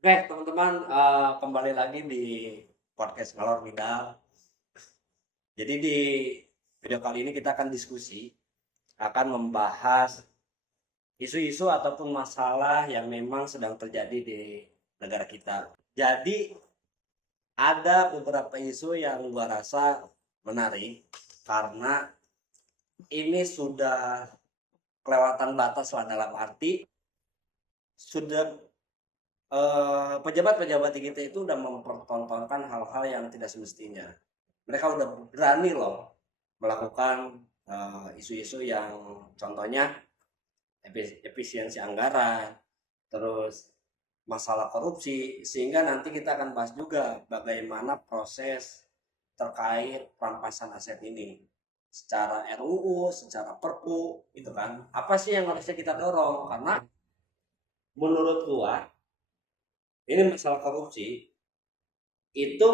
Oke, teman-teman, kembali lagi di podcast Ngalor Ngidal. Jadi di video kali ini kita akan diskusi, akan membahas isu-isu ataupun masalah yang memang sedang terjadi di negara kita. Jadi ada beberapa isu yang gua rasa menarik karena ini sudah kelewatan batas lah, dalam arti sudah pejabat-pejabat kita itu udah mempertontonkan hal-hal yang tidak semestinya. Mereka udah berani loh melakukan isu-isu yang contohnya efisiensi anggaran, terus masalah korupsi, sehingga nanti kita akan bahas juga bagaimana proses terkait perampasan aset ini secara RUU, secara Perpu, gitu kan. Apa sih yang harusnya kita dorong? Karena menurut gua ini masalah korupsi itu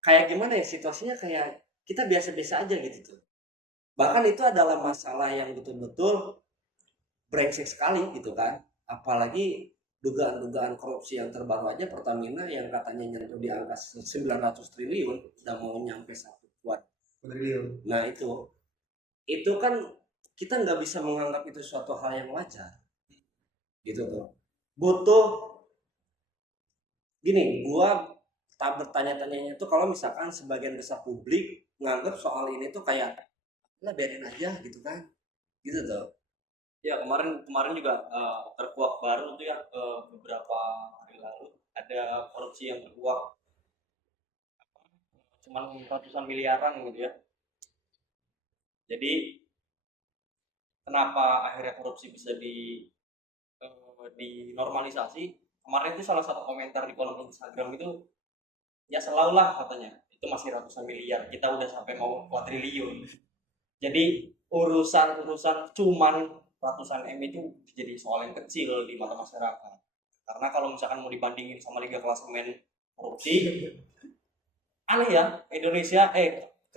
kayak gimana ya, situasinya kayak kita biasa-biasa aja gitu tuh. Bahkan itu adalah masalah yang betul-betul brengsek sekali gitu kan. Apalagi dugaan-dugaan korupsi yang terbaru aja, Pertamina yang katanya nyentuh di angka 900 triliun udah mau nyampe 1 triliun. Nah itu kan kita nggak bisa menganggap itu suatu hal yang wajar gitu tuh. Butuh gini, gua tak bertanya-tanyanya itu kalau misalkan sebagian besar publik nganggap soal ini tuh kayak lah biarin aja gitu kan, gitu tuh. Ya kemarin kemarin juga terkuak baru tuh ya, beberapa hari lalu ada korupsi yang terkuak cuman ratusan miliaran gitu ya. Jadi kenapa akhirnya korupsi bisa dinormalisasi? Kemarin itu salah satu komentar di kolom Instagram itu, ya selalu lah katanya itu masih ratusan miliar, kita udah sampai mau kuadriliun. Jadi urusan-urusan cuman ratusan M itu jadi soal yang kecil di mata masyarakat. Karena kalau misalkan mau dibandingin sama liga klasemen korupsi, aneh ya, Indonesia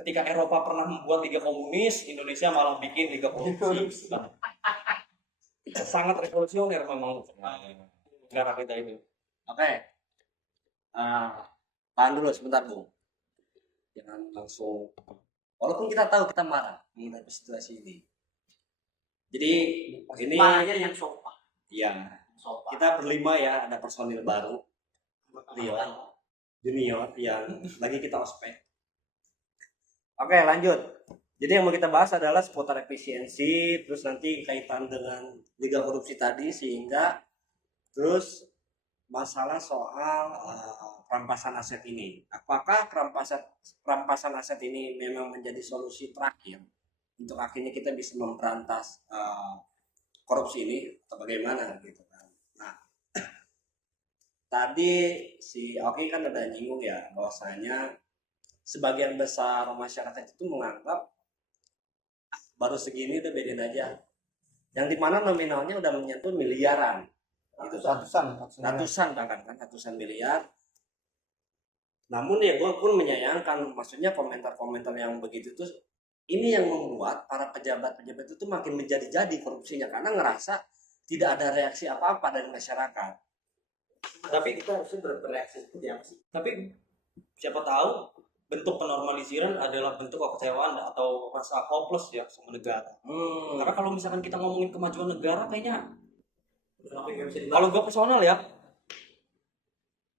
ketika Eropa pernah membuat liga komunis, Indonesia malah bikin liga korupsi. Sangat revolusioner memang negara kita itu. Oke, tahan dulu sebentar Bung, jangan langsung, walaupun kita tahu kita marah menghadapi situasi ini. Jadi ini yang sopan. ya kita berlima ya, ada personil baru Rio Junior yang lagi kita ospek. Oke, lanjut. Jadi yang mau kita bahas adalah seputar efisiensi, terus nanti kaitan dengan liga korupsi tadi, sehingga terus masalah soal perampasan aset ini. Apakah perampasan aset ini memang menjadi solusi terakhir untuk akhirnya kita bisa memberantas korupsi ini atau bagaimana gitu kan. Nah, tadi si Oki kan udah nyinggung ya bahwasanya sebagian besar masyarakat itu menganggap baru segini udah bedain aja, yang dimana nominalnya udah menyentuh miliaran, itu ratusan bahkan kan ratusan miliar. Namun ya gue pun menyayangkan, maksudnya komentar-komentar yang begitu tuh ini yang membuat para pejabat-pejabat itu makin menjadi-jadi korupsinya karena ngerasa tidak ada reaksi apa-apa dari masyarakat. Tapi kita harusnya bereaksi seperti apa sih? Tapi siapa tahu bentuk penormalisiran adalah bentuk kekecewaan atau rasa hopeless ya sama negara. Karena kalau misalkan kita ngomongin kemajuan negara, kayaknya kalau gue personal ya,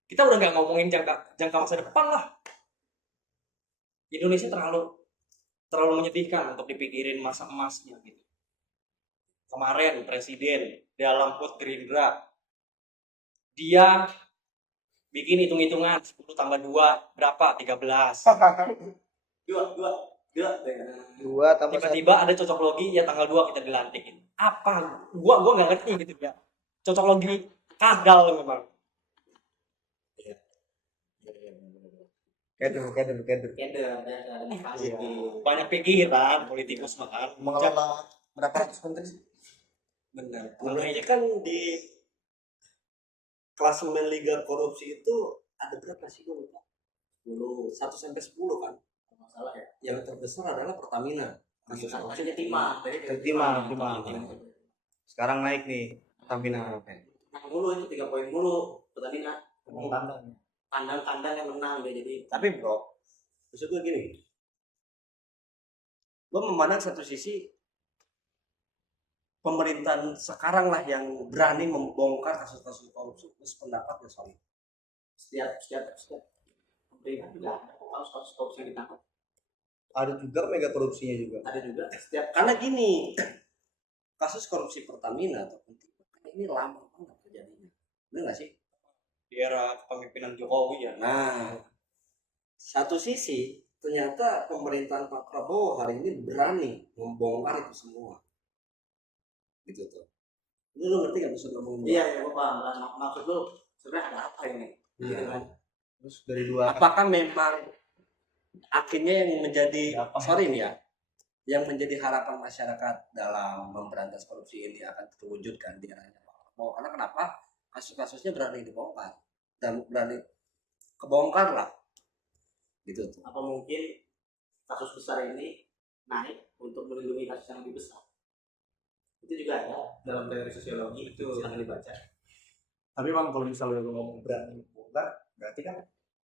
kita udah nggak ngomongin jangka masa depan lah. Indonesia terlalu menyedihkan untuk dipikirin masa emasnya gitu. Kemarin presiden dalam hut Gerindra, dia bikin hitung-hitungan 10 tambah 2 berapa? 13. Dua tambah tiba-tiba ada cocok logi ya tanggal 2 kita dilantikin. Apa? Gua nggak ngerti gitu ya. Cocok logi kadal memang. Kader. Banyak pikiran politikus makan. Mengelola berapa ratus menteri sih? Benar. Menurutnya kan di klasemen liga korupsi itu ada berapa sih gue lupa? 1 sampai 10 kan? Masalah ya. Yang terbesar adalah Pertamina. Maksudnya timah. Sekarang naik nih Pertamina. Dulu itu 3 poin dulu. Pertamina Tandang. kandang-kandang yang menang ya. Jadi Tapi bro, maksud gue gini, gue memandang satu sisi pemerintahan sekarang lah yang berani membongkar kasus-kasus korupsi. Terus pendapat ya soal itu. setiap pemerintah juga ada kasus korupsi yang ditangkap. Ada juga mega korupsinya juga. Ada juga setiap Karena gini, kasus korupsi Pertamina ataupun Timah ini lama banget terjadinya, benar nggak sih? Di era kepemimpinan Jokowi ya. Nah, satu sisi ternyata pemerintahan Pak Prabowo hari ini berani membongkar itu semua, gitu tuh. Lu ngerti nggak maksud ngomong? iya gue paham lah. Maksud lu sebenarnya ada apa ini? Iya. Gitu kan. Terus dari dua Apakah memang akhirnya yang menjadi sorry nih ya, yang menjadi harapan masyarakat dalam memberantas korupsi ini akan terwujudkan di eranya Pak Prabowo? Karena kenapa? Kasus-kasusnya berani dibongkar dan berani kebongkar lah, gitu tuh. Apa mungkin kasus besar ini naik untuk melindungi kasus yang lebih besar? Itu juga ada dalam teori sosiologi, itu silahkan dibaca. Tapi bang kalau misalnya lu ngomong berani bongkar, berarti kan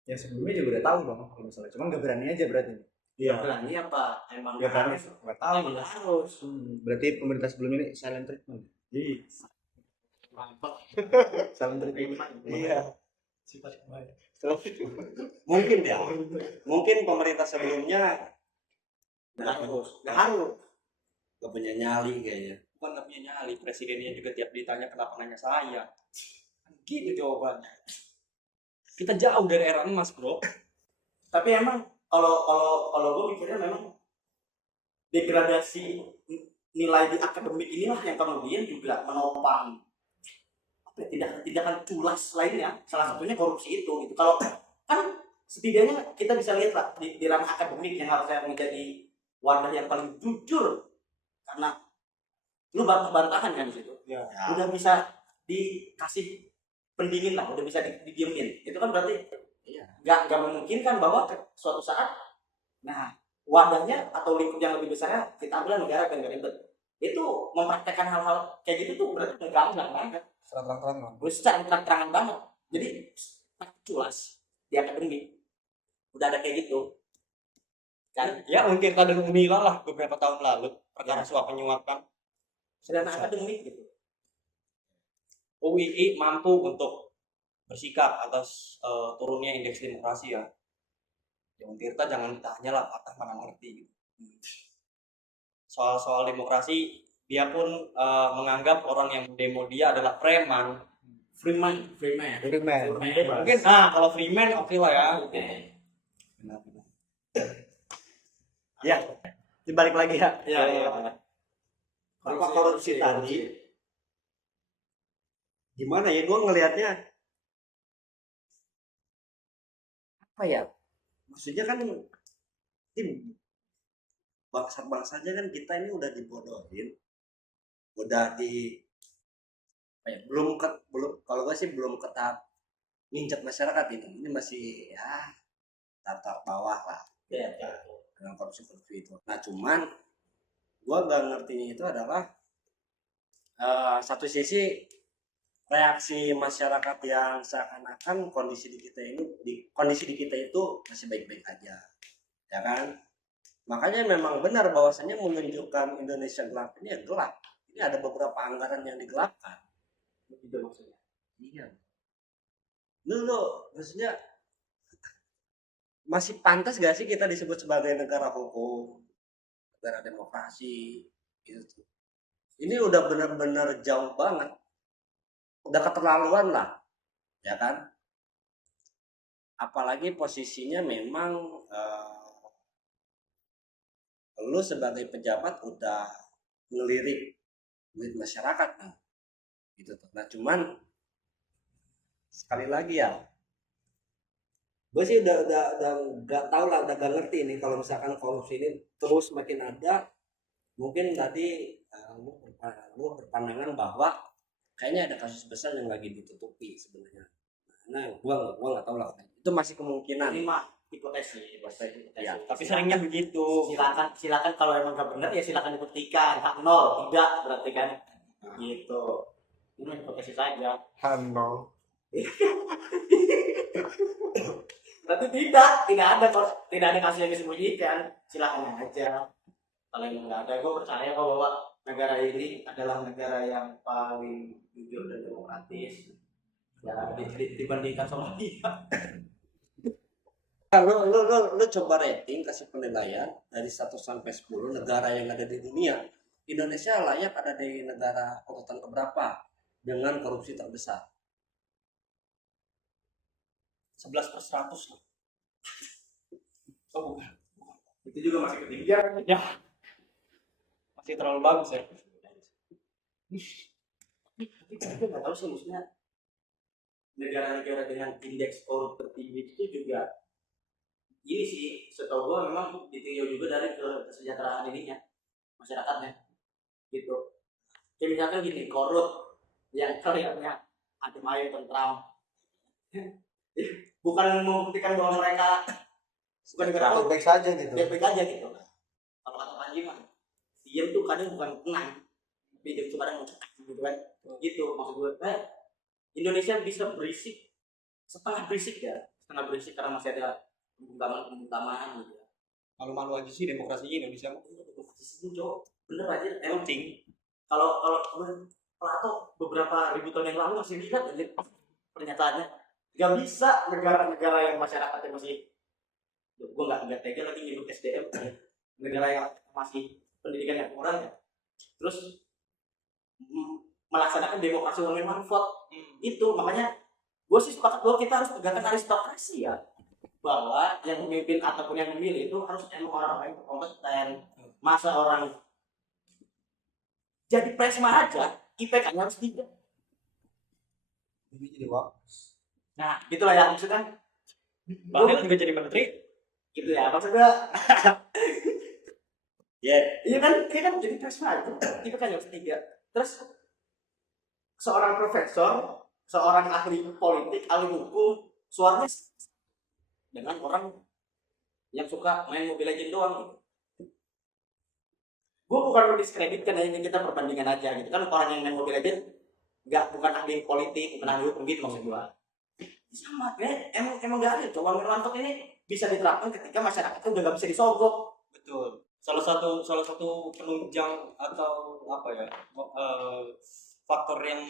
yang sebelumnya juga udah tahu bang kalau misalnya, cuman nggak berani aja berarti. Iya. Berani apa? Emang Nggak berani, harus? nggak tahu. Emang harus. Berarti pemerintah sebelum ini silent treatment. Iya. Silent treatment. Iya. Sifat baik. Mungkin ya, mungkin pemerintah sebelumnya Nggak harus. gak punya nyali kayaknya. Bukan nggak punya nyali, presidennya juga tiap ditanya kenapa nanya saya. Gitu jawabannya. Kita jauh dari era emas, bro. Tapi emang kalau gue mikirnya memang degradasi nilai di akademik inilah yang kemudian juga menopang apa ya, tindakan culas lainnya, salah satunya korupsi itu gitu. Kalau kan setidaknya kita bisa lihat lah di ranah akademik yang harusnya menjadi wadah yang paling jujur, karena lu bantah-bantahan kan di situ Ya. udah bisa dikasih pendingin lah, udah bisa didiemin, itu kan berarti nggak memungkinkan bahwa suatu saat nah wadahnya atau lingkup yang lebih besarnya kita ambil negara kan nggak ribet, itu mempraktekkan hal-hal kayak gitu tuh berarti nggak banget, Terang-terangan. gue secara terang-terangan banget. Jadi culas di akademik udah ada kayak gitu kan. Ya mungkin kadang Unila lah beberapa tahun lalu perkara suap penyuapan. Sedang akademik gitu. UII mampu untuk bersikap atas turunnya indeks demokrasi ya. Yang Tirta jangan ditanya lah, patah mana ngerti gitu. Soal demokrasi dia pun menganggap orang yang demo dia adalah preman. Freeman. Mungkin kalau Freeman oke lah ya. Benar. Ya, dibalik lagi ya. Ya. Apa korupsi tadi? Gimana ya, gue ngelihatnya apa ya? Maksudnya kan tim bangsa-bangsanya kan kita ini udah dibodohin, udah di apa ya, belum kalau gue sih belum ke tahap nginjak masyarakat ini masih ya tahap bawah lah Ya. dengan korupsi itu. Nah cuman gue nggak ngertinya itu adalah satu sisi reaksi masyarakat yang seakan-akan kondisi di kita itu masih baik-baik aja, ya kan? Makanya memang benar bahwasanya menunjukkan Indonesia gelap ini ya gelap. Ini ada beberapa anggaran yang digelapkan. Itu maksudnya. Iya. Lu maksudnya masih pantas gak sih kita disebut sebagai negara hukum, negara demokrasi, gitu. Ini udah benar-benar jauh banget, udah keterlaluan lah, ya kan? Apalagi posisinya memang lu sebagai pejabat udah ngelirik duit masyarakat, nah, gitu tuh. Nah cuman sekali lagi ya, gue sih udah nggak tahu lah, udah gak ngerti nih kalau misalkan korupsi ini terus makin ada. Mungkin tadi lu berpandangan bahwa kayaknya ada kasus besar yang lagi ditutupi sebenarnya. Nah, gua nggak tahu lah. Itu masih kemungkinan. Ini mah hipotesis. Ya, Tapi seringnya begitu. Silakan kalau emang nggak benar ya silakan dibuktikan. Hak 0, tidak berarti kan. Gitu. Ini hipotesis saja. Hano. Tapi tidak ada kasus yang disembunyikan. Silakan aja. Kalau yang nggak ada, gue percaya kok bahwa negara ini adalah negara yang paling jujur dan demokratis. Ya, dibandingkan Somalia. Lu coba rating, kasih penilaian dari 1 sampai 10 negara yang ada di dunia. Indonesia layak ada di negara urutan keberapa dengan korupsi terbesar? 11/100 lah. Oh bukan. Itu juga masih ketinggian. Ya. Masih terlalu bagus ya. Tapi kita nggak tahu sih, maksudnya negara-negara dengan indeks korup tertinggi itu juga ini sih, setahu gua memang ditinjau juga dari kesejahteraan ininya masyarakatnya gitu. Kayak misalkan gini, korup yang kelihatannya adem ayem tentram, bukan membuktikan bahwa mereka bukan negara korup, baik saja gitu. baik-baik aja gitu. Kalau kata Panji mah, diem tuh kadang bukan tenang, diem tuh kadang mencekak gitu kan. Gitu maksud gue. Indonesia bisa berisik setengah berisik karena masih ada pembungkaman gitu ya. Malu-malu aja sih demokrasinya Indonesia. Bener aja emang Penting. kalau Plato beberapa ribu tahun yang lalu masih lihat aja pernyataannya, nggak bisa negara-negara yang masyarakatnya masih, gue nggak tega lagi nyebut SDM, negara yang masih pendidikannya kurang ya, terus melaksanakan demokrasi one man vote. Itu makanya gue sih sepakat bahwa kita harus tegakkan aristokrasi ya, bahwa yang memimpin ataupun yang memilih itu harus orang yang kompeten. Masa orang jadi presma aja IPK-nya harus 3. Ini jadi Nah gitulah ya maksudnya. Bahlil juga jadi menteri. Gitu ya maksudnya. Iya kan jadi presma aja IPK-nya harus 3. Terus seorang profesor, seorang ahli politik, ahli hukum, suaranya dengan orang yang suka main Mobile Legends doang gitu. Gue bukan mendiskreditkan, hanya kita perbandingan aja gitu kan. Orang yang main Mobile Legends bukan ahli politik, bukan ahli hukum gitu maksud gue. Sama emang gak ada. Coba Wirmanto ini bisa diterapkan ketika masyarakat udah gak bisa disogok. Betul. Salah satu penunjang atau apa ya, faktor yang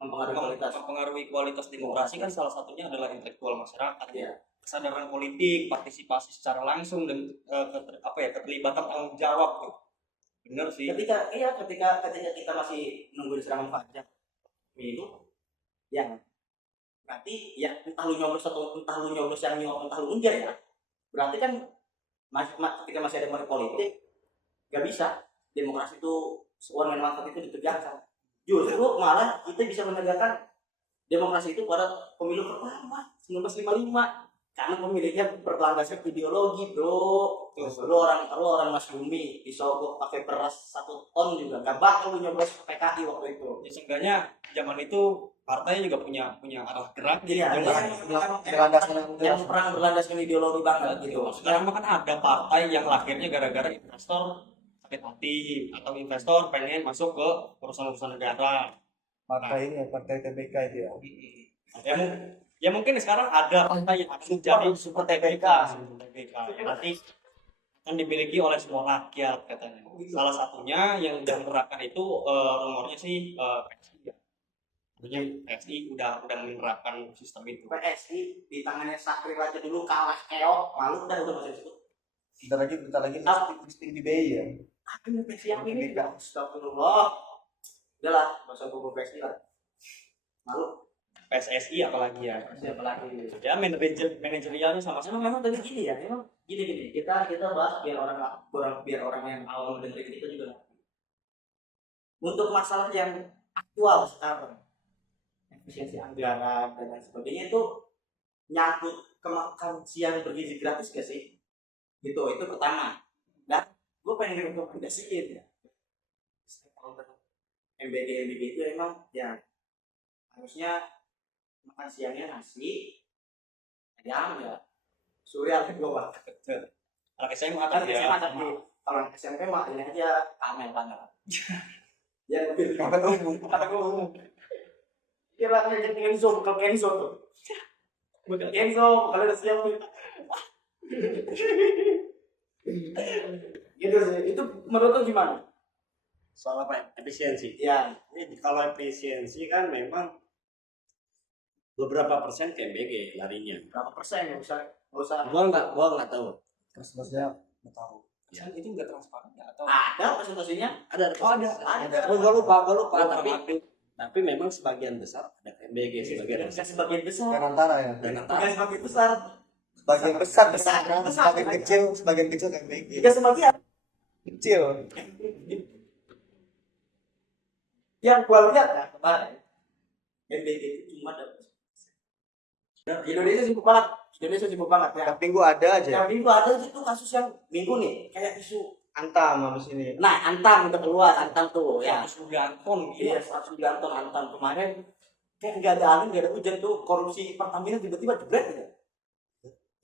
mempengaruhi kualitas demokrasi kan salah satunya adalah intelektual masyarakat ya. Kesadaran politik, partisipasi secara langsung, dan keterlibatan tanggung jawab tuh. Benar sih. Ketika kita masih nunggu serangan pajak pemilu yang berarti ya entah lu nyoblos yang nyoblos entah lu enggak ya, berarti kan ketika masih ada money politik nggak bisa demokrasi itu one man market itu ditegakkan. Justru malah kita bisa menegakkan demokrasi itu pada pemilu pertama 1955 karena pemilihnya berlandaskan ideologi, bro. Lu orang Mas Bumi disogok pakai beras 1 ton juga gak bakal lu nyoblos PKI waktu itu. Ya seenggaknya zaman itu partai juga punya arah gerak. Iya, yang perang berlandaskan ideologi banget gitu. Sekarang kan ada partai yang lahirnya gara-gara investor sakit hati atau investor pengen masuk ke urusan negara. Partai ini ya, partai TBK itu ya. Ya mungkin sekarang ada partai yang akan menjadi super TBK yang nanti akan dimiliki oleh semua rakyat katanya. Salah satunya yang udah menerapkan itu rumornya sih PSI ya. Artinya PSI udah menerapkan sistem itu. PSI di tangannya Sakri Raja dulu kalah keok, malu udah masih disebut. Bentar lagi listing di BI ya. Aduh, PSI yang ini tidak. Astagfirullah. Udah lah, gak usah gue PSI lah. Malu. PSSI apalagi ya. Siapa lagi? Ya manajerialnya sama-sama. Memang tadi gini ya, memang gini. Kita bahas biar orang yang awal mendengar kita juga. Untuk masalah yang aktual sekarang, efisiensi anggaran dan lain sebagainya itu nyangkut ke makan siang bergizi gratis gak sih? Gitu, itu pertama. Dan gue pengen rekomendasiin ya. MBG itu emang ya harusnya makan siangnya nasi ayam ya. Surya kan gue banget. Anak SMA Kan kan ya. SMA tapi kalau SMP mah ini aja kamel. Ya lebih Kata umum. Kira ngajak Kenzo, bukan Kenzo tuh. Bukan Kenzo, kalian udah siap. Gitu sih. Itu menurut lo gimana? Soal apa? Efisiensi. Ya, Ini kalau efisiensi kan memang beberapa persen ke MBG larinya. berapa persen? Nggak usah. Gua nggak tahu. Terus-terusnya nggak tahu. Ya. Kan itu enggak transparan ya atau Ada presentasinya? Ada. Oh, ada. Gua lupa. Gua Tapi memang sebagian besar ada ke MBG, sebagian Bukan besar. sebagian besar. Kan antara ya. Dan Bukan antara. sebagian besar. Sebagian besar Besar. sebagian kecil kayak BG. Bukan sebagian. Kecil. Yang gua lihat kan kemarin, MBG itu cuma ada. Indonesia sibuk banget ya. Tiap minggu ada aja. Yang minggu ada itu kasus yang minggu nih, kayak isu. Antam sama sini. Nah, Antam udah keluar, Antam tuh ya. 100 ganton gitu. Iya, 100 gantung Antam kemarin. Kayak nggak ada angin, nggak ada hujan tuh, korupsi Pertamina tiba-tiba jebret gitu.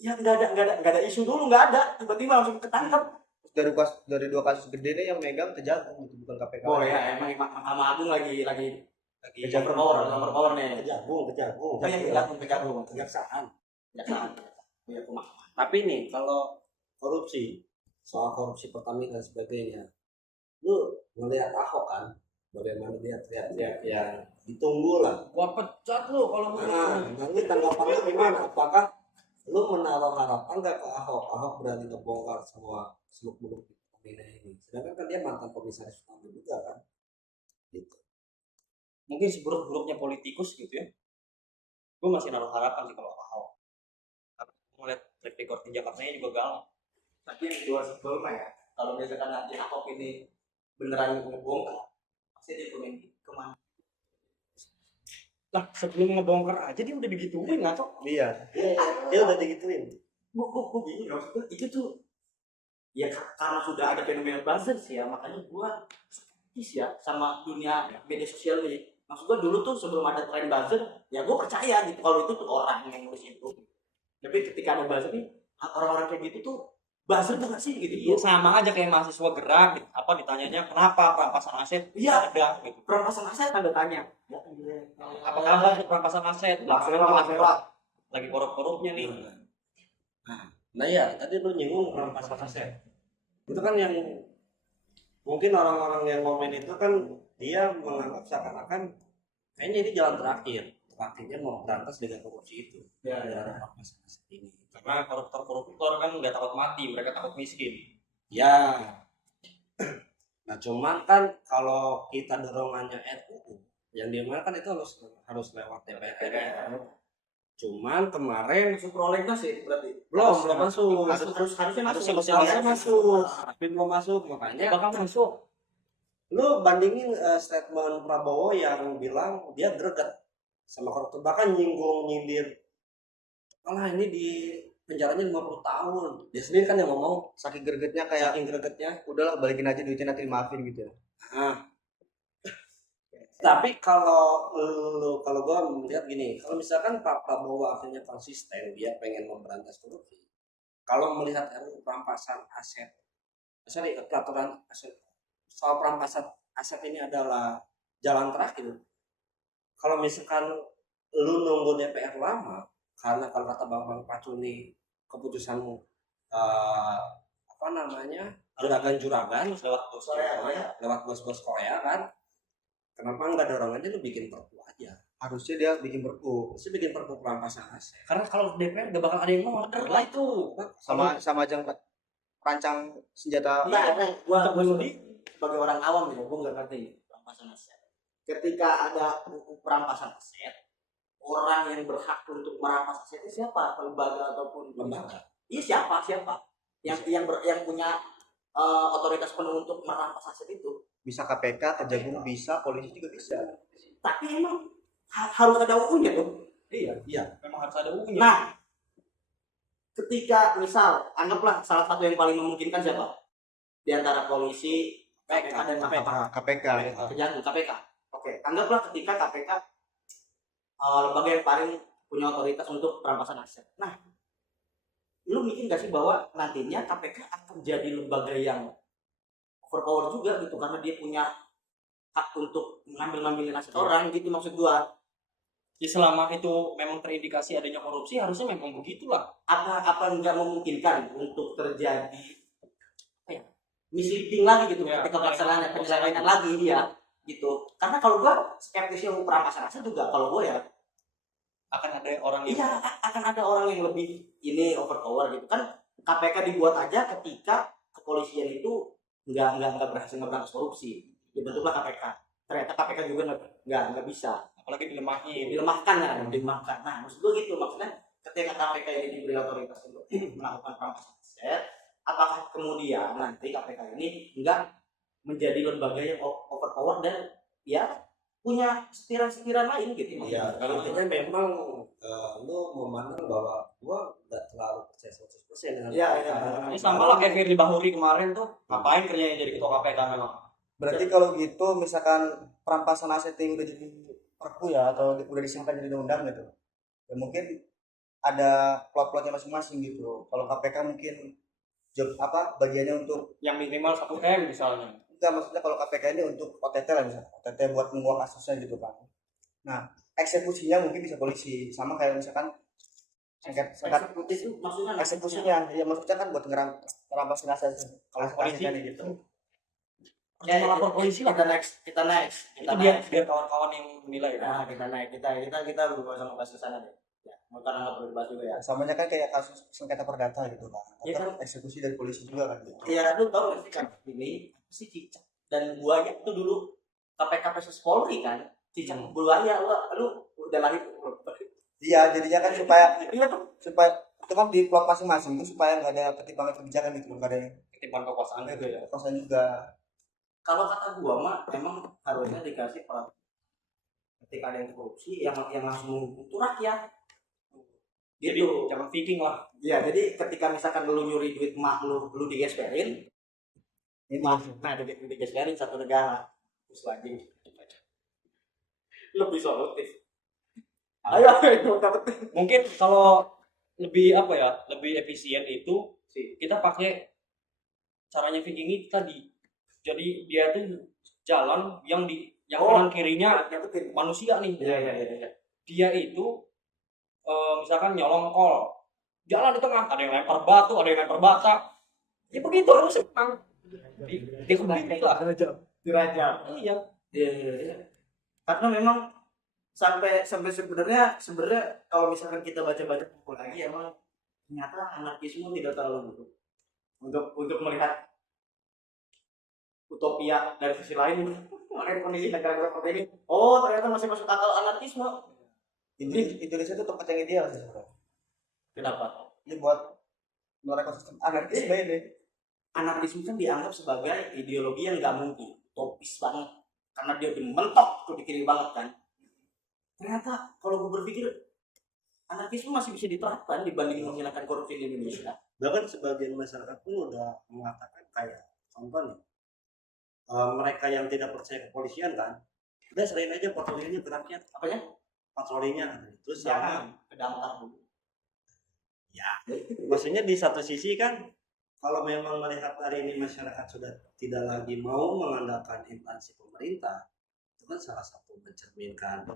Ya nggak ada isu dulu, nggak ada, tiba-tiba langsung ketangkap. Dari dua kasus gede nih yang megang Kejagung itu bukan KPK. Oh ya, emang Mahkamah Agung lagi Kejagung. overpower nih. Kejagung. Oh ya, Kejagung. Kejaksaan. Kejaksaan. Iya, rumah. Tapi nih kalau korupsi, soal korupsi Pertamina dan sebagainya, lu ngelihat Ahok kan, bagaimana dia teriak-teriak yang ditunggu lah. Gua pecat lu kalau Nanti tanggapan lu gimana? Apakah lu menaruh harapan nggak ke Ahok? Ahok berani ngebongkar semua seluk-beluk di Pertamina ini. Sedangkan kan dia mantan komisaris utama juga kan. Gitu. mungkin seburuk-buruknya politikus gitu ya. Gue masih naruh harapan sih kalau Ahok. Karena ngeliat track record di Jakarta juga galak. Tapi yang dua sebelumnya ya, kalau misalkan nanti Ahok ini beneran ngebongkar, pasti dia komen kemana? Lah sebelum ngebongkar aja dia udah digituin ngaco. Iya. Dia udah digituin. Gue bingung maksudnya itu tuh ya karena sudah ada fenomena buzzer sih ya, makanya gue skeptis ya sama dunia media sosial ini. Maksud gue dulu tuh sebelum ada tren buzzer, ya gue percaya gitu kalau itu tuh orang yang nulis itu. Tapi ketika ada buzzer nih, orang-orang kayak gitu tuh buzzer bukan sih gitu. Iya sama aja kayak mahasiswa gerak gitu. Apa ditanyanya kenapa perampasan aset? Iya. Ada gitu. Perampasan aset tanda tanya. Ya, Apa kabar perampasan aset? Lagi korup-korupnya nih. Nah ya, tadi lu nyinggung perampasan aset. Itu kan yang mungkin orang-orang yang komen itu kan dia menganggap seakan-akan kayaknya ini jalan terakhir. Akhirnya mau berantas dengan korupsi itu. Ya, Dengan perampasan aset ini. Karena koruptor kan nggak takut mati, mereka takut miskin. Ya. Nah cuman kan kalau kita dorongannya RUU, yang dimana kan itu harus lewat DPR. Cuman kemarin masuk prolegnas sih berarti. belum masuk. Harusnya Harusnya masuk. Tapi belum masuk makanya. Bakal masuk. Lu bandingin statement Prabowo yang bilang dia greget sama koruptor, bahkan nyindir. Alah ini di penjaranya 50 tahun. Dia sendiri kan yang ngomong Saking gregetnya kayak saking gregetnya. udahlah balikin aja duitnya nanti dimaafin gitu ya. Ah. Tapi kalau gua melihat gini, kalau misalkan Pak Prabowo akhirnya konsisten dia pengen memberantas korupsi. Kalau melihat RUU perampasan aset, peraturan aset soal perampasan aset ini adalah jalan terakhir. Kalau misalkan lu nunggu DPR lama, karena kalau kata Bang Pacuni keputusanmu juragan-juragan lewat bos-bos Korea kan, kenapa nggak dorong aja lu bikin perpu aja? Harusnya dia bikin perpu. Terus bikin perpu perampasan aset. Karena kalau DPR gak bakal ada yang order lah itu. Sama aja rancang senjata. Nah, gua sendiri sebagai orang awam ya, gua nggak ngerti perampasan aset. Ketika ada perampasan aset, orang yang berhak untuk merampas aset itu siapa? Lembaga ataupun Lembaga. Iya siapa? Yang punya otoritas penuh untuk merampas aset itu. Bisa KPK, Kejagung bisa, polisi juga bisa. Tapi emang harus ada UU-nya tuh. Iya. Memang harus ada UU-nya. Nah, ketika misal anggaplah salah satu yang paling memungkinkan siapa? Di antara polisi, KPK dan Mahkamah KPK. Kejagung, KPK. Oke, anggaplah ketika KPK lembaga yang paling punya otoritas untuk perampasan aset. Nah, lu mikir gak sih bahwa nantinya KPK akan jadi lembaga yang overpower juga gitu karena dia punya hak untuk ngambil-ngambilin aset orang gitu maksud gua. Ya selama itu memang terindikasi adanya korupsi harusnya memang begitulah. Apa nggak memungkinkan untuk terjadi apa ya, misleading lagi gitu Ya, ketika penyelewengan lagi dia gitu. Karena kalau gua skeptisnya perampasan aset juga, kalau gua ya Akan ada orang yang iya akan ada orang yang lebih ini overpower gitu kan. KPK dibuat aja ketika kepolisian itu nggak berhasil ngeberantas korupsi, dibentuklah KPK. Ternyata KPK juga nggak bisa, apalagi dilemahin. dilemahkan ya, dilemahkan. Nah maksud gue gitu, maksudnya ketika KPK ini diberi otoritas untuk melakukan perampasan aset, apakah kemudian nanti KPK ini nggak menjadi lembaga yang overpower dan ya punya setiran-setiran lain gitu? Ya, artinya memang lu memandang bahwa gua nggak terlalu percaya 100% dengan Iya, KPK. iya. Ini sama lah kayak Firly Bahuri kemarin tuh, ngapain kerjanya jadi ketua KPK memang. Berarti kalau gitu misalkan perampasan aset yang udah jadi perpu ya atau udah disahkan jadi undang gitu, ya mungkin ada plot-plotnya masing-masing gitu. Kalau KPK mungkin job apa bagiannya untuk Yang minimal 1 M misalnya. enggak, maksudnya kalau KPK ini untuk OTT lah, misalnya OTT buat menguak kasusnya gitu kan. Nah eksekusinya mungkin bisa polisi, sama kayak misalkan sengketa Eksekutif itu maksudnya eksekusinya ya maksudnya kan buat ngerampasin aset kalau Polisi. asetnya gitu. Ya, melapor polisi lah. kita next Itu biar kawan-kawan yang menilai. Nah, kita berusaha sama bahas ke sana deh. Ya, karena nggak perlu dibahas juga ya. Samanya kan kayak kasus sengketa perdata gitu kan. Iya Tetap kan? eksekusi dari polisi juga kan gitu. Iya, lu tahu nggak sih kan ini si cicak dan buaya itu dulu KPK versus Polri kan. Cicak buaya, lu udah lahir belum? Iya, jadinya kan supaya Iya tuh. itu kan di plot masing-masing itu supaya nggak ada ketimpangan kebijakan gitu, nggak ada yang Ketimbang kekuasaan juga ya. kekuasaan juga. Kalau kata gua mah memang harusnya dikasih perhatian ketika ada yang korupsi yang langsung menghukum itu rakyat. Jadi Gitu. jangan Viking lah. Iya, jadi ketika misalkan lu nyuri duit mak lu digesperin, Ini nah digesperin satu negara, terus lagi lebih solutif. Ayo itu dapat. Mungkin kalau lebih apa ya, lebih efisien itu kita pakai caranya Viking itu tadi. Jadi dia tuh jalan yang kanan kirinya dapetin. manusia nih. Iya. Dia itu misalkan nyolong kol, jalan di tengah, ada yang lempar batu, ada yang lempar bata. Ya begitu harus memang dia kebalik lah. Dirajam. Iya. Iya. Karena memang sampai sebenarnya kalau misalkan kita baca-baca buku lagi emang ternyata anarkisme tidak terlalu buruk untuk melihat utopia dari sisi lain. Ada kondisi negara seperti ini, oh ternyata masih masuk akal anarkisme. Indonesia itu tempat yang ideal sih sebenarnya. Kenapa? Ini buat ekosistem anarkisme ini. Anarkisme kan dianggap sebagai ideologi yang nggak mungkin, utopis banget, karena dia dimentok tuh di kiri banget kan. Ternyata kalau gue berpikir anarkisme masih bisa diterapkan dibanding menghilangkan korupsi di Indonesia. Bahkan sebagian masyarakat pun udah mengatakan kayak contoh nih, mereka yang tidak percaya kepolisian kan, udah serahin aja patrolinya ke rakyat. Apanya? Patrolinya terus Jangan kedamkar dulu. ya maksudnya di satu sisi kan kalau memang melihat hari ini masyarakat sudah tidak lagi mau mengandalkan instansi pemerintah, itu kan salah satu mencerminkan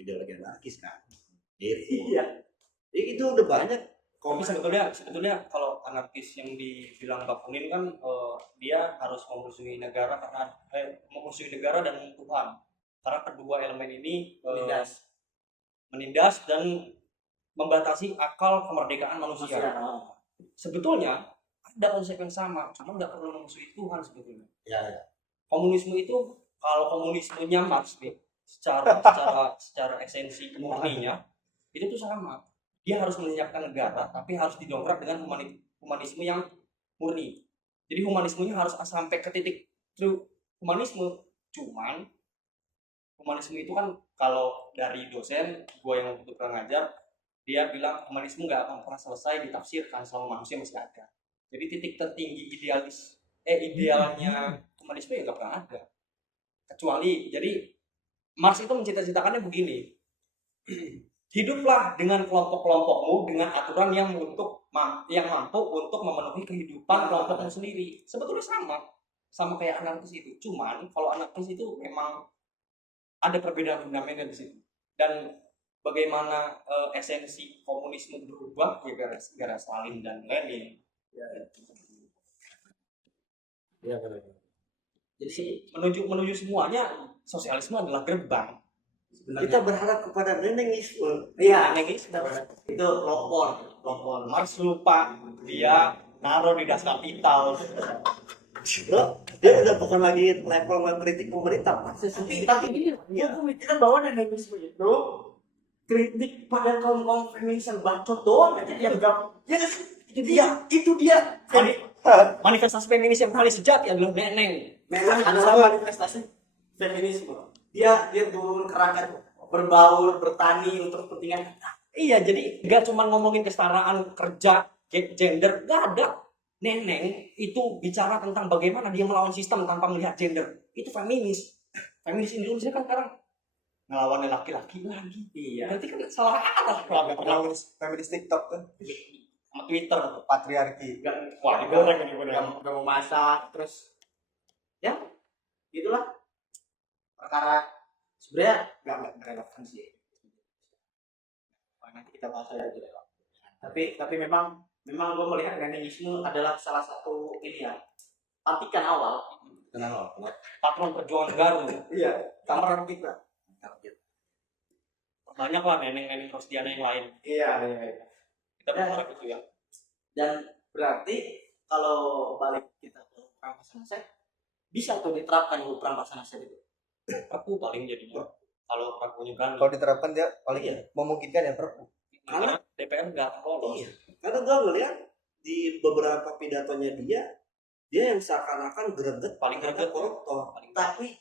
ideologi anarkis kan gitu. Iya. Jadi itu udah banyak. Tapi sebetulnya kalau anarkis yang dibilang Mbak Kunin kan dia harus memusuhi negara karena memusuhi negara dan Tuhan. Karena kedua elemen ini menindas dan membatasi akal kemerdekaan manusia. Sebetulnya ada konsep yang sama, cuma nggak perlu memusuhi Tuhan sebetulnya. Ya. Komunisme itu kalau komunismenya Marx nih, secara esensi murninya itu tuh sama. Dia harus menyiapkan negara, tapi harus didongkrak dengan humanisme yang murni. Jadi humanismenya harus sampai ke titik true humanisme. Cuman humanisme itu kan kalau dari dosen gue yang kebetulan ngajar, dia bilang humanisme nggak akan pernah selesai ditafsirkan selama manusia masih ada. Jadi titik tertinggi idealnya humanisme ya nggak pernah ada. Kecuali jadi Marx itu mencita-citakannya begini. Hiduplah dengan kelompok-kelompokmu dengan aturan yang mampu untuk memenuhi kehidupan kelompokmu sendiri. Sebetulnya sama kayak anarkis itu. Cuman kalau anarkis itu memang ada perbedaan fundamental di situ. Dan bagaimana esensi komunisme berubah ya gara-gara Stalin dan Lenin. Iya benar. Jadi menuju semuanya sosialisme adalah gerbang. Kita berharap kepada nenenisme. Iya, Nenenisme. itu lopor. Marx lupa dia naruh di Das Kapital. Bro, dia udah bukan lagi level mengkritik pemerintah. Tapi ini ya pemikiran bahwa nenenisme itu kritik pada kaum feminis yang bacot doang aja yang enggak. Ya itu dia. Manifestasi feminis yang paling sejati adalah neneng. Memang adalah manifestasi feminisme. Dia turun ke rakyat, berbaur, bertani untuk kepentingan. Iya, jadi nggak cuma ngomongin kesetaraan kerja, gender, nggak ada. Neneng itu bicara tentang bagaimana dia melawan sistem tanpa melihat gender. Itu feminis. Feminis Indonesia kan sekarang ngelawan laki-laki lagi. Iya. Berarti kan salah arah. Feminis TikTok kan, Sama Twitter. patriarki. Wah, digoreng ini bener. Yang mau masak, terus ya gitulah perkara sebenarnya nggak relevan sih. Nanti kita bahas aja gitu. Tapi memang gue melihat nenenisme adalah salah satu ini ya antikan awal. Kenapa? Patron perjuangan baru. Iya. Kamar kita. Banyak lah neneng-neneng Rostiana yang lain. Iya. Kita berharap itu ya. Dan berarti kalau balik kita ke perampasan aset, bisa tuh diterapkan dulu perampasan aset itu. Aku paling jadinya. Kalau Prabowo berani. Kalau diterapkan dia paling Iya. memungkinkan ya Perpu. Karena DPR nggak akan lolos. Iya. Karena gue ngeliat di beberapa pidatonya dia yang seakan-akan greget, Paling greget. koruptor. Paling Tapi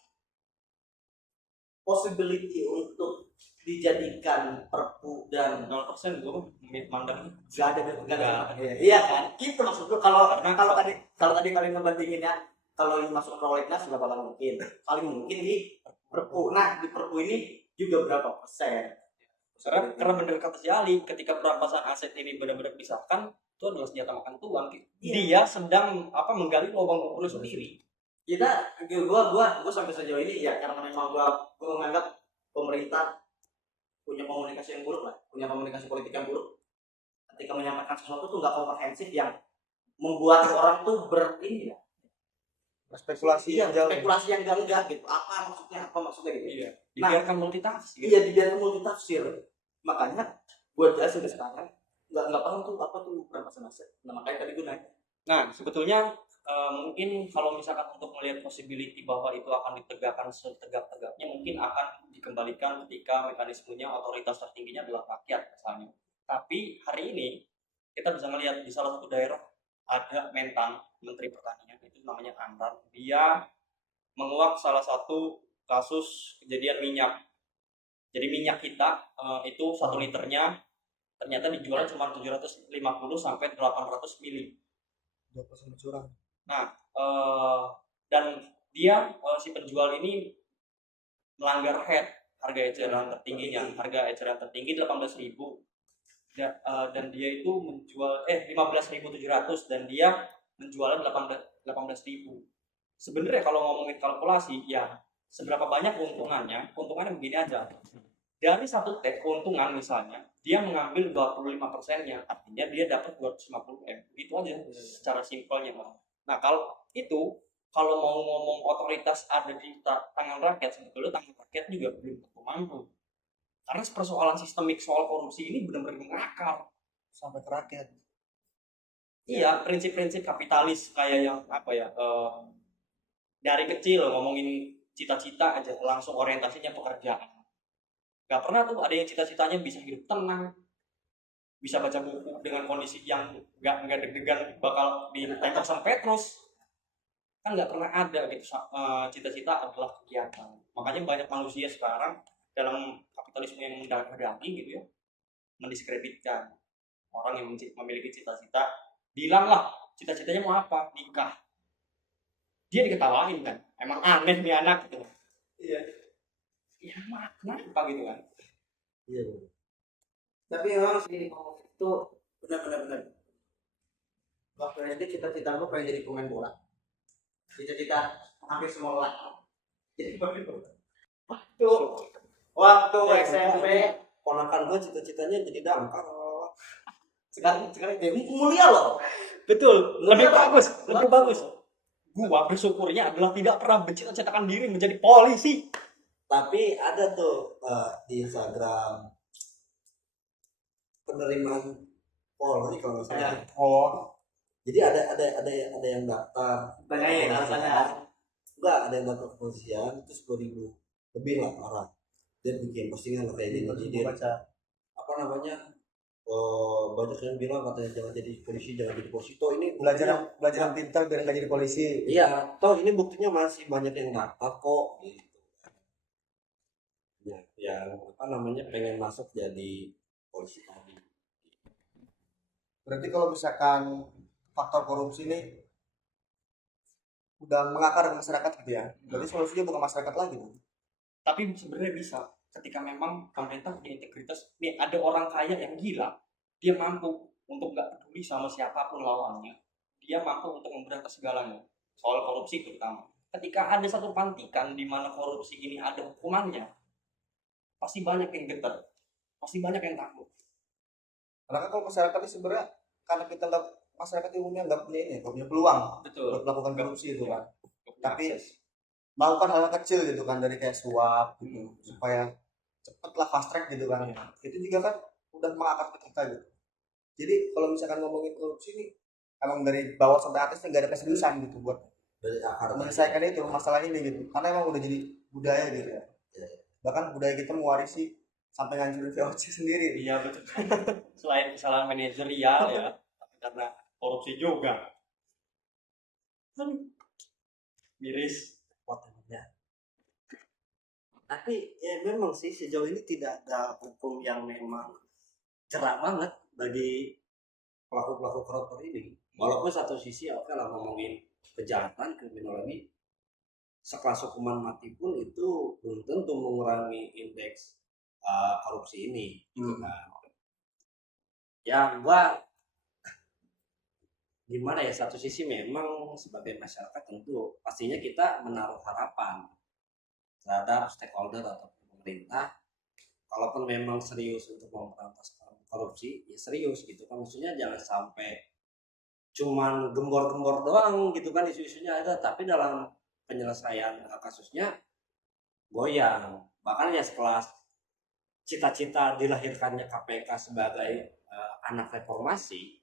possibility untuk dijadikan perpu dan 0% gue mandang. nggak ada Nggak. iya kan itu maksudku kalau Karena- kalau tadi kalian ngebandinginnya kalau ini masuk prolegnas nggak bakal mungkin paling mungkin di perpu. Nah di perpu ini juga berapa persen? Karena bener kata si Ali, ketika perampasan aset ini benar-benar disahkan, itu adalah senjata makan tuan. Dia sedang menggali lubang kubur sendiri. Gua sampai sejauh ini ya karena memang gua menganggap pemerintah punya komunikasi yang buruk lah, punya komunikasi politik yang buruk. Ketika menyampaikan sesuatu tuh nggak komprehensif yang membuat orang tuh ini ya, Spekulasi yang jauh. spekulasi yang enggak gitu. Apa maksudnya gitu. Iya. Dibiarkan multitafsir. Iya dibiarkan multitafsir. Makanya gua jelasin sekarang nggak paham tuh apa tuh perampasan aset. Nah makanya tadi gua nanya. Nah, sebetulnya mungkin kalau misalkan untuk melihat possibility bahwa itu akan ditegakkan setegak-tegaknya, mungkin akan dikembalikan ketika mekanismenya otoritas tertingginya adalah rakyat misalnya. Tapi hari ini kita bisa melihat di salah satu daerah ada Mentan, Menteri Pertanian, itu namanya Amran. Dia menguak salah satu kasus kejadian minyak. Jadi minyak kita itu 1 liternya ternyata dijualnya cuma 750 sampai 800 mili. 20% curang. Dan dia si penjual ini melanggar harga eceran tertingginya. Harga eceran tertinggi 18.000 dan dia itu menjual 15.700 dan dia menjualnya 18.000. Sebenarnya kalau ngomongin kalkulasi ya seberapa banyak keuntungannya begini aja. Dari 1 teks keuntungan misalnya dia mengambil 25%-nya, artinya dia dapat 250M. Itu aja secara simpelnya. Nah, kalau mau ngomong otoritas ada di tangan rakyat, sebetulnya tangan rakyat juga belum tentu mampu. Karena persoalan sistemik soal korupsi ini benar-benar mengakar Sampai ke rakyat. Iya, prinsip-prinsip kapitalis kayak yang dari kecil ngomongin cita-cita aja langsung orientasinya pekerjaan. Gak pernah tuh ada yang cita-citanya bisa hidup tenang, bisa baca buku dengan kondisi yang nggak deg-degan bakal ditembak sama Petrus. Kan nggak pernah ada gitu. Cita-cita adalah kegiatan. Makanya banyak manusia sekarang dalam kapitalisme yang mendarah daging gitu ya, mendiskreditkan orang yang memiliki cita-cita. Bilang lah cita-citanya mau apa, nikah. Dia diketawain kan, emang aneh nih anak gitu. Iya. Ya kenapa gitu kan. Iya. Tapi memang sih itu benar. Waktu SD cita-cita gue pengen jadi pemain bola. Cita-cita hampir semua orang jadi pemain bola. Waktu SMP ponakan gue cita-citanya jadi damkar. sekarang mulia loh. Betul, lebih bagus, lebih Bagus. bagus. Gua bersyukurnya adalah tidak pernah mencita-citakan diri menjadi polisi. Tapi ada tuh di Instagram penerimaan Polri kalau nggak salah. Oh, Jadi ada yang daftar. Tanyain alasannya. Enggak, ada yang daftar kepolisian itu 10.000 lebih lah orang. Dia bikin postingan kayak gini. Jadi dia baca. apa namanya? Banyak yang bilang katanya jangan jadi polisi, jangan jadi polisi. Toh ini Belajar yang pintar biar nggak jadi polisi. iya, toh ini buktinya masih banyak yang daftar kok. Gitu. Ya, yang apa namanya pengen masuk jadi polisi tadi. Berarti kalau misalkan faktor korupsi ini udah mengakar ke masyarakat gitu ya. Berarti solusinya bukan masyarakat lagi. Tapi sebenarnya bisa ketika memang pemerintah punya integritas. Nih ada orang kaya yang gila, dia mampu untuk nggak peduli sama siapapun lawannya, dia mampu untuk memberantas segalanya soal korupsi terutama. Ketika ada satu pantikan di mana korupsi ini ada hukumannya, pasti banyak yang getar, pasti banyak yang takut. Karena kan kalau masyarakat ini sebenarnya karena kita nggak masyarakat umumnya nggak punya ini, nggak punya peluang Betul. buat melakukan korupsi itu kan. Tapi Akses. melakukan hal kecil gitu kan dari kayak suap gitu supaya cepet lah fast track gitu kan. Iya. Itu juga kan udah mengakar ke kita gitu. Jadi kalau misalkan ngomongin korupsi ini emang dari bawah sampai atas nggak ada keseriusan gitu buat Dari akar menyelesaikan itu masalah ini gitu. Karena emang udah jadi budaya gitu ya. Iya. Bahkan budaya kita mewarisi sampai ngancurin VOC sendiri. Iya betul. Selain kesalahan manajerial ya, tapi karena korupsi juga. Aduh. Miris. potensinya. Tapi ya memang sih sejauh ini tidak ada hukum yang memang cerak banget bagi pelaku-pelaku koruptor ini. Walaupun satu sisi oke lah ngomongin kejahatan, kriminologi, sekelas hukuman mati pun itu belum tentu mengurangi indeks korupsi ini. Gitu kan. Ya gua gimana ya, satu sisi memang sebagai masyarakat tentu pastinya kita menaruh harapan terhadap stakeholder atau pemerintah, kalaupun memang serius untuk memberantas korupsi ya serius gitu kan, maksudnya jangan sampai cuman gembor-gembor doang gitu kan isu-isunya ada, tapi dalam penyelesaian kasusnya goyang. Bahkan ya sekelas cita-cita dilahirkannya KPK sebagai anak reformasi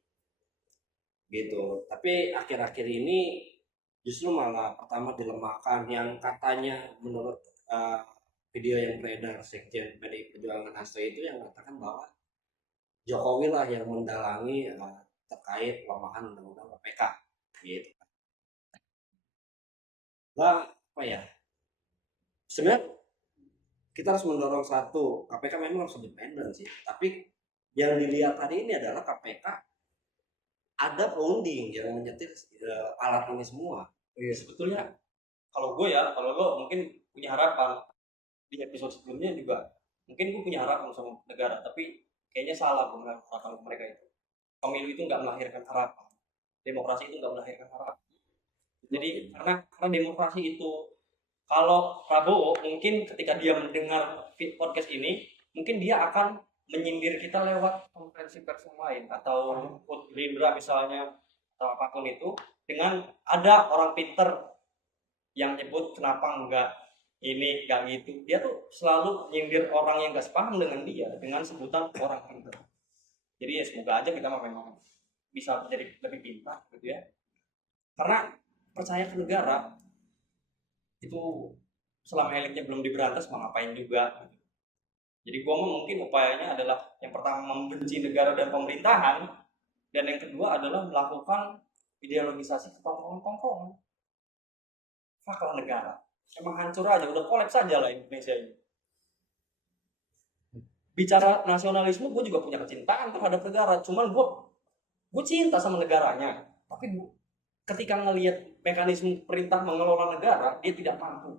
gitu, tapi akhir-akhir ini justru malah pertama dilemahkan, yang katanya menurut video yang beredar Sekjen PDI Perjuangan Hasto itu yang mengatakan bahwa Jokowi lah yang mendalangi terkait pelemahan undang-undang KPK gitu. Nah, apa ya? Sebenarnya kita harus mendorong satu, KPK memang harus independen sih, tapi yang dilihat hari ini adalah KPK ada founding yang menyetir alat ini semua. Sebetulnya kalau gue ya, kalau lo mungkin punya harapan di episode sebelumnya juga, mungkin gue punya harapan sama negara, tapi kayaknya salah gue menaruh harapan ke mereka itu. Pemilu itu nggak melahirkan harapan, demokrasi itu nggak melahirkan harapan. Jadi karena demokrasi itu, kalau Prabowo mungkin ketika dia mendengar podcast ini, mungkin dia akan menyindir kita lewat konferensi pers yang lain atau Gerindra misalnya atau apapun itu, dengan ada orang pinter yang nyebut kenapa enggak ini enggak gitu. Dia tuh selalu nyindir orang yang enggak sepaham dengan dia dengan sebutan orang pinter. Jadi ya semoga aja kita memang bisa menjadi lebih pintar gitu ya. Karena percaya ke negara itu selama elitnya belum diberantas mau ngapain juga. Jadi gua mungkin upayanya adalah yang pertama membenci negara dan pemerintahan, dan yang kedua adalah melakukan ideologisasi ke tongkrongan. Faklah negara. Emang hancur aja, udah kolaps aja lah Indonesia ini. Bicara nasionalisme, gue juga punya kecintaan terhadap negara. Cuman gue cinta sama negaranya. Tapi ketika ngelihat mekanisme perintah mengelola negara, dia tidak mampu.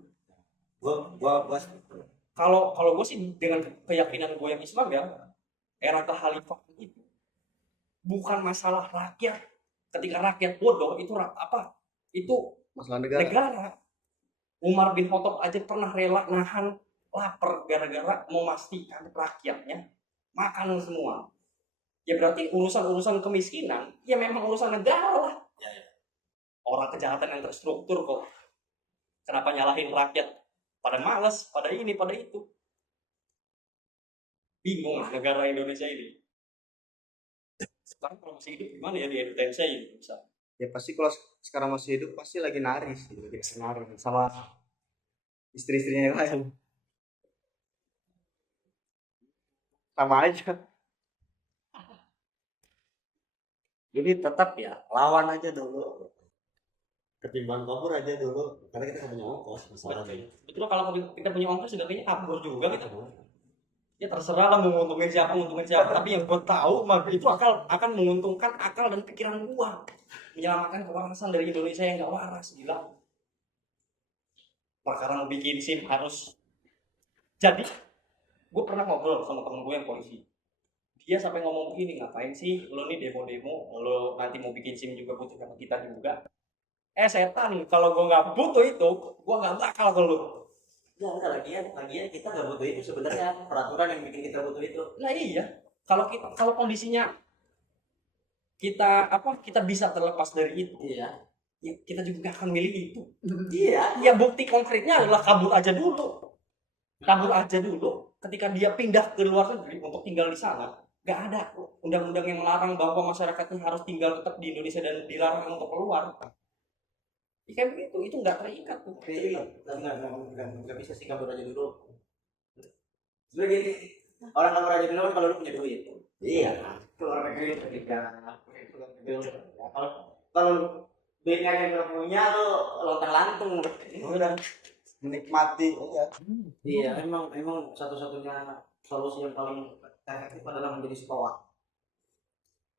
Kalau gue sih dengan keyakinan gue yang Islam ya, era kekhalifahan itu bukan masalah rakyat. Ketika rakyat bodoh itu apa? Itu Masalah negara. Umar bin Khattab aja pernah rela nahan lapar gara-gara memastikan rakyatnya makan semua. Ya berarti urusan kemiskinan ya memang urusan negara lah. Orang kejahatan yang terstruktur kok. Kenapa nyalahin rakyat? Pada malas, pada ini, pada itu. Bingung negara Indonesia ini. Sekarang kalau masih hidup gimana ya di Indonesia ini bisa? Ya pasti kalau sekarang masih hidup pasti lagi nari sih, lagi nari sama istri-istrinya yang lain. Sama aja. Jadi tetap ya lawan aja dulu. Ketimbang kabur aja dulu, karena kita nggak punya ongkos masalahnya. Betul kalau kita punya ongkos juga kayaknya kabur juga gitu. Ya terserah lah mau nguntungin siapa. Tapi yang gue tahu mah itu akan menguntungkan akal dan pikiran gua. Menyelamatkan kewarasan dari Indonesia yang gak waras, gila. Perkara mau bikin SIM harus. Jadi, gue pernah ngobrol sama temen gue yang polisi. Dia sampai ngomong begini, ngapain sih lo nih demo-demo, lo nanti mau bikin SIM juga butuh sama kita juga. Setan, kalau gue nggak butuh itu, gue nggak bakal ke lo. Ya enggak, lagian kita nggak butuh itu sebenarnya, peraturan yang bikin kita butuh itu. Nah iya, kalau kondisinya kita bisa terlepas dari itu, Iya. ya kita juga gak akan milih itu. Iya. Ya bukti konkretnya adalah kabur aja dulu. Ketika dia pindah ke luar negeri untuk tinggal di sana, nggak ada undang-undang yang melarang bahwa masyarakatnya harus tinggal tetap di Indonesia dan dilarang untuk keluar. Ya, kayak begitu, itu nggak terikat tuh. Tapi nggak bisa sih kabur aja dulu. Sebenarnya gini, orang kabur aja dulu kan kalau lu punya duit. Iya. Keluar negeri ketika kalau duitnya yang nggak punya tuh lontang lantung. Udah menikmati aja. Iya, emang satu-satunya solusi yang paling efektif adalah menjadi stoa.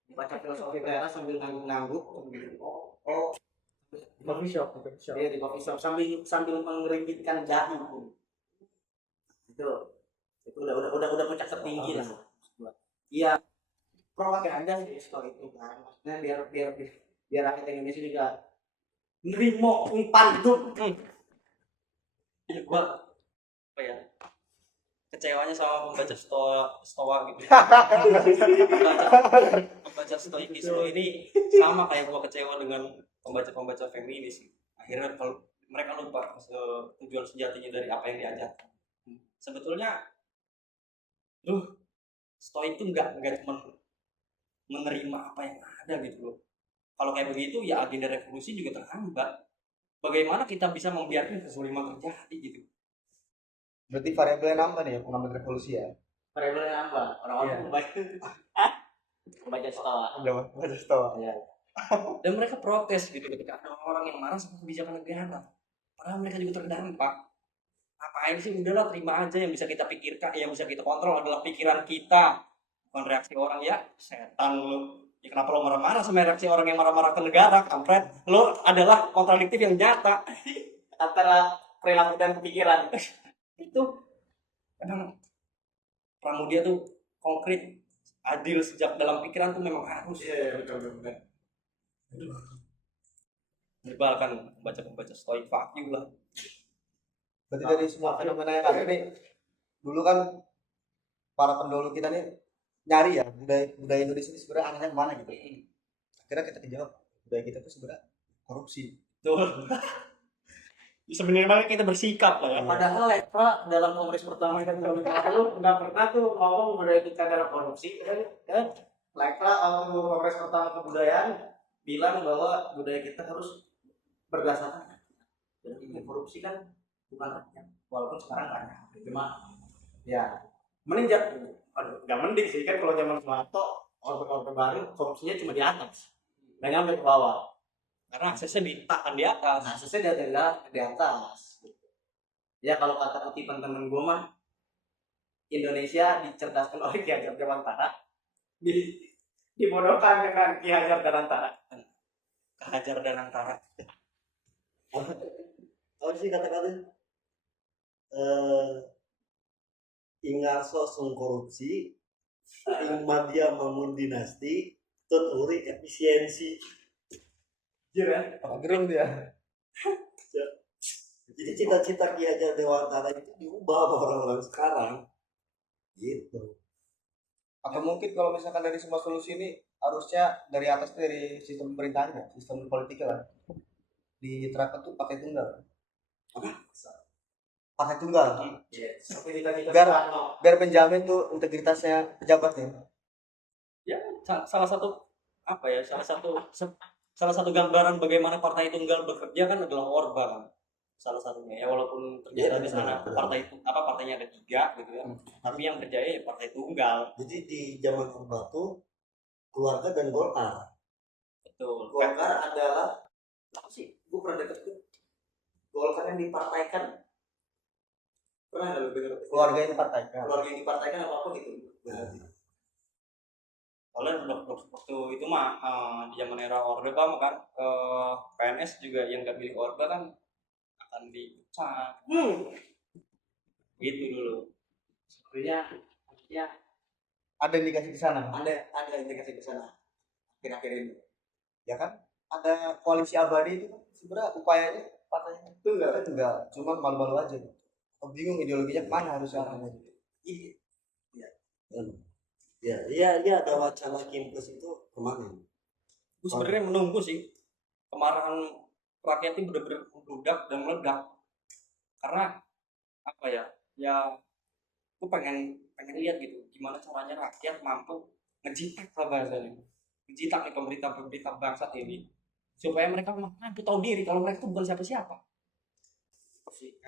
Baca filosofi teras sambil ngangguk, Coffee shop. iya di coffee shop sambil mengerikitkan jamu. Itu udah puncak tertinggi lah. Iya, pakai aja sih stoa itu kan. Maksudnya biar rakyat Indonesia juga nerimo umpan hidup. Iya, gua kecewanya sama pembaca stoa gitu. Pembaca stoikisme ini sama kayak gua kecewa dengan pembaca feminis. Akhirnya kalau mereka lupa tujuan sejatinya dari apa yang diajarkan. Sebetulnya stoik itu nggak cuma menerima apa yang ada gitu loh. Kalau kayak begitu ya agenda revolusi juga terhambat. Bagaimana kita bisa membiarkan kezaliman terjadi gitu? Berarti variabelnya nambah nih ya pengamat revolusi ya. Variabelnya nambah. Orang-orang membaca stoa. Udah baca stoa. Iya. Dan mereka protes gitu ketika ada orang yang marah sama kebijakan negara. Padahal mereka juga terdampak. Apain sih, udahlah terima aja, yang bisa kita pikirkan, yang bisa kita kontrol adalah pikiran kita, bukan reaksi orang. Ya setan lu. Ya kenapa lo marah-marah sama reaksi orang yang marah-marah ke negara, kampret? Lo adalah kontradiktif yang nyata. Antara perilaku dan pikiran. Itu emang Pramudia tuh konkret, adil sejak dalam pikiran tuh memang harus. Iya, betul. Menyebalkan pembaca stoik, fuck you lah. Berarti dari semua fenomena yang ada nih, dulu kan para pendahulu kita nih nyari ya budaya Indonesia ini sebenarnya arahnya kemana gitu. Akhirnya kita dijawab budaya kita tuh sebenarnya korupsi. Tuh. Sebenarnya kita bersikap lah ya. Padahal Lekra dalam kongres pertama yang kami lalu nggak pernah tuh ngomong budaya kita adalah korupsi, kan? Lekra waktu kongres pertama kebudayaan bilang bahwa budaya kita harus berdasarkan dan ini korupsi kan bukan rakyat, walaupun sekarang banyak. Cuma ya mending nggak mending sih kan kalau zaman Soeharto orde baru korupsinya cuma di atas, nggak nyampe ke bawah. Karena aksesnya ditahan di atas. Aksesnya di atas. Ya kalau kata kutipan temen gue mah, Indonesia dicerdaskan oleh Ki Hajar Dewantara, dibodohkan dengan Ki Hajar Dewantara. Hajar dan Antara. Apa sih kata-kata? Ingarso sung korupsi, ing madya mamun dinasti, tuturi efisiensi. Iya kan? Gerung dia. Jadi cita-cita Ki Hajar Dewantara itu diubah sama orang-orang sekarang. Gitu. Atau mungkin kalau misalkan dari semua solusi ini harusnya dari atas, dari sistem pemerintahnya, sistem politiknya lah, diterapkan tuh pakai tunggal. Pakai tunggal. Seperti tadi Biar biar menjamin tuh integritasnya pejabatnya. Ya salah satu apa ya, salah satu gambaran bagaimana partai tunggal bekerja kan adalah Orba kan, salah satunya ya, walaupun ternyata di sana partai itu apa, partainya ada 3 gitu ya, tapi yang berjaya ya partai tunggal. Jadi di zaman Orba tuh keluarga dan Golkar. Betul. Golkar adalah apa sih? Gue pernah deket tuh. Golkar yang dipartaikan. Pernah nggak lu dengar? Keluarga yang dipartaikan. Keluarga yang dipartaikan apa gitu? Soalnya waktu itu mah di zaman era Orde Baru kan, PNS juga yang nggak milih Orde kan akan dipecat. Gitu dulu. Sebenarnya ya Ada indikasi di sana. Ada indikasi di sana. Akhir-akhir ini. Ya kan? Ada koalisi abadi itu kan sebenarnya upayanya partainya tunggal. Cuma malu-malu aja. Bingung ideologinya kemana harus arahnya. Ya, ada wacana Kim Plus itu kemana? gue sebenarnya menunggu sih kemarahan rakyat ini benar-benar membludak dan meledak, karena apa ya gue pengen lihat gitu gimana caranya rakyat mampu ngejitak lah bahasanya, ngejitak nih pemerintah bangsat ini supaya mereka mampu tahu diri kalau mereka itu bukan siapa-siapa. Oke.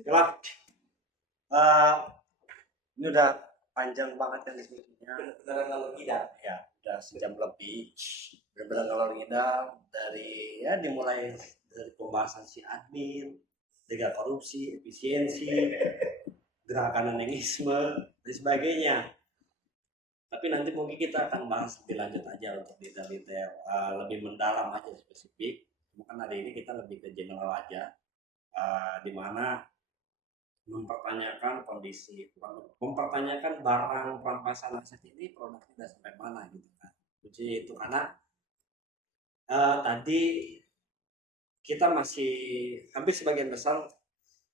Itulah. Ini udah panjang banget kan diskusinya. Beneran ngalur ngidal. Ya, udah sejam lebih. Benar-benar ngalor ngidal dari ya dimulai dari pembahasan si admin, tiga korupsi, efisiensi, gerakan anarkisme dan sebagainya. Tapi nanti mungkin kita akan bahas lebih lanjut aja untuk detail-detail lebih mendalam aja spesifik. Mungkin hari ini kita lebih ke general aja, di mana mempertanyakan kondisi, mempertanyakan barang perampasan aset ini produknya sudah sampai mana gitu kan. Jadi itu karena tadi kita masih hampir sebagian besar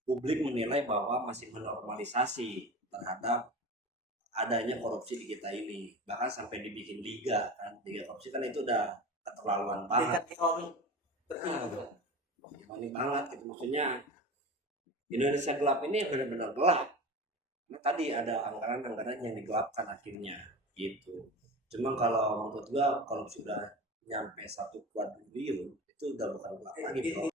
publik menilai bahwa masih menormalisasi terhadap adanya korupsi di kita ini, bahkan sampai dibikin liga kan, liga korupsi kan itu udah keterlaluan banget. Gimana banget gitu, maksudnya Indonesia gelap ini benar-benar gelap. Nah tadi ada anggaran-anggaran yang digelapkan akhirnya gitu. Cuma kalau menurut gua kalau sudah nyampe 1 kuadriliun itu udah bukan gelap lagi bro.